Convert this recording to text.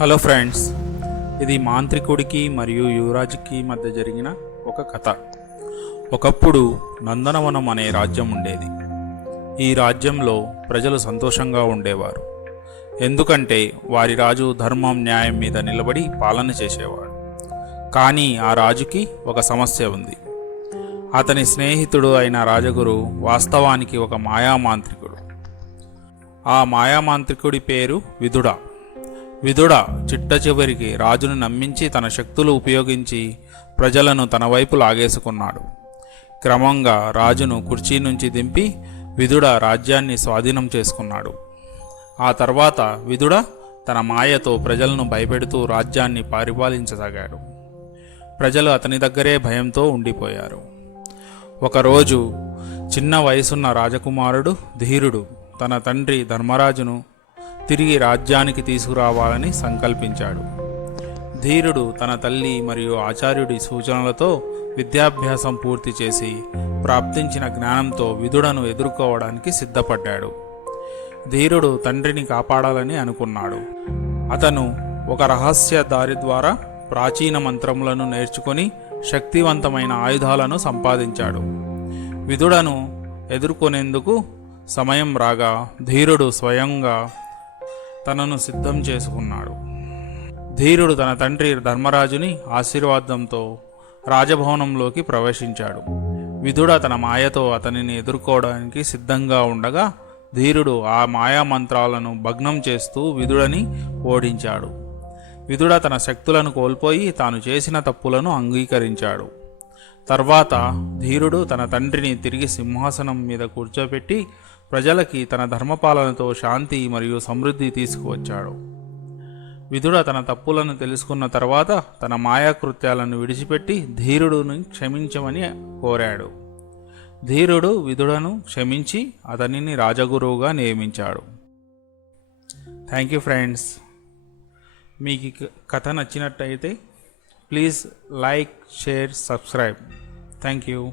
Hello friends ఇది మాంత్రికుడికి మరియు యువరాజుకి మధ్య జరిగిన ఒక కథ. ఒకప్పుడు నందనవనం అనే రాజ్యం ఉండేది. ఈ రాజ్యంలో ప్రజలు సంతోషంగా ఉండేవారు. ఎందుకంటే వారి రాజు ధర్మం న్యాయం మీద నిలబడి పాలన చేసేవాడు. కానీ ఆ రాజుకి ఒక సమస్య ఉంది. అతని స్నేహితుడు అయిన రాజగురు వాస్తవానికి ఒక మాయామాంత్రికుడు. ఆ మాయామాంత్రికుడి పేరు విధుడా విదుడ చిట్ట చివరికి రాజును నమ్మించి తన శక్తులు ఉపయోగించి ప్రజలను తన వైపు లాగేసుకున్నాడు. క్రమంగా రాజును కుర్చీ నుంచి దింపి విదుడ రాజ్యాన్ని స్వాధీనం చేసుకున్నాడు. ఆ తర్వాత విదుడ తన మాయతో ప్రజలను భయపెడుతూ రాజ్యాన్ని పరిపాలించసాగాడు. ప్రజలు అతని దగ్గరే భయంతో ఉండిపోయారు. ఒకరోజు చిన్న వయసున్న రాజకుమారుడు ధీరుడు తన తండ్రి ధర్మరాజును తిరిగి రాజ్యానికి తీసుకురావాలని సంకల్పించాడు. ధీరుడు తన తల్లి మరియు ఆచార్యుడి సూచనలతో విద్యాభ్యాసం పూర్తి చేసి ప్రాప్తించిన జ్ఞానంతో విధుడను ఎదుర్కోవడానికి సిద్ధపడ్డాడు. ధీరుడు తండ్రిని కాపాడాలని అనుకున్నాడు. అతను ఒక రహస్య దారి ద్వారా ప్రాచీన మంత్రములను నేర్చుకొని శక్తివంతమైన ఆయుధాలను సంపాదించాడు. విదుడను ఎదుర్కొనేందుకు సమయం రాగా ధీరుడు స్వయంగా తనను సిద్ధం చేసుకున్నాడు. ధీరుడు తన తండ్రి ధర్మరాజుని ఆశీర్వాదంతో రాజభవనంలోకి ప్రవేశించాడు. విధుడ తన మాయతో అతనిని ఎదుర్కోవడానికి సిద్ధంగా ఉండగా ధీరుడు ఆ మాయా మంత్రాలను భగ్నం చేస్తూ విధుడని ఓడించాడు. విధుడ తన శక్తులను కోల్పోయి తాను చేసిన తప్పులను అంగీకరించాడు. తర్వాత ధీరుడు తన తండ్రిని తిరిగి సింహాసనం మీద కూర్చోబెట్టి ప్రజలకి తన ధర్మపాలనతో శాంతి మరియు సమృద్ధి తీసుకువచ్చాడు. విధుడ తన తప్పులను తెలుసుకున్న తర్వాత తన మాయాకృత్యాలను విడిచిపెట్టి ధీరుడుని క్షమించమని కోరాడు. ధీరుడు విధుడను క్షమించి అతనిని రాజగురువుగా నియమించాడు. థ్యాంక్ యూ ఫ్రెండ్స్ మీకు కథ నచ్చినట్టయితే please like share subscribe thank you